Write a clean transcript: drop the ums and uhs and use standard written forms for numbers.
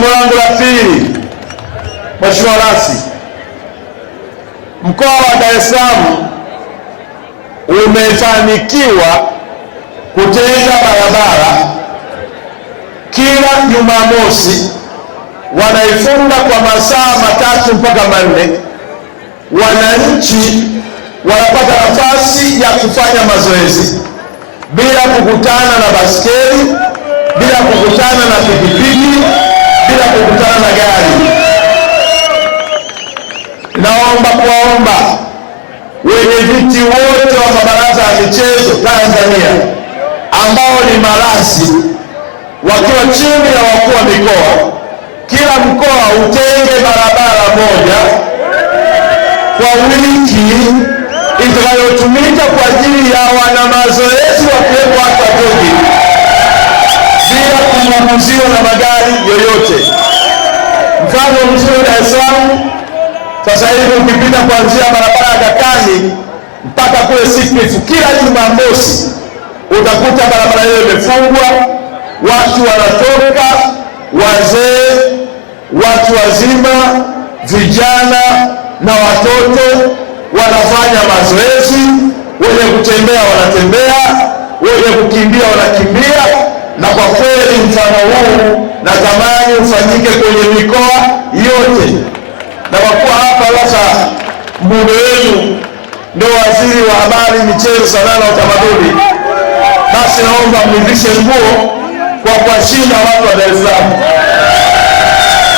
Jambo langu la pili, Mheshimiwa Rais, mkoa wa Dar es Salaam umefanikiwa kutenga barabara kila Jumamosi, wanaifunga kwa masaa 3 mpaka 4. Wananchi wanapata nafasi ya kufanya mazoezi bila kukutana na baskeli, bila kukutana na pikipiki, bila kukutana na gari. Naomba kuwaomba wenyeviti wote wa mabaraza ya michezo Tanzania ambao ni marasi, wakiwa chini ya wakuu wa mikoa, kila mkoa utenge barabara moja kwa wiki itakayotumika kwa ajili ya wana mazoezi wakiwepo watu wadogo, bila kununuziwa na magari yoyote. Mfano mzuri, Dar es Salaam sasa hivi ukipita kuanzia barabara ya Dakani mpaka kule Sikifu, kila Jumamosi utakuta barabara hiyo imefungwa, watu wanatoka, wazee, watu wazima, vijana na watoto wanafanya mazoezi, wenye kutembea wanatembea, wenye kukimbia wanakimbia. Na kwa kweli mfano huu natamani ufanyike kwenye mikoa yote. Na kwa kuwa hapa sasa mbunge wenu ndio waziri wa habari, michezo, sanaa na utamaduni, basi naomba mnivishe nguo kwa kuwashinda watu wa Dar es Salaam.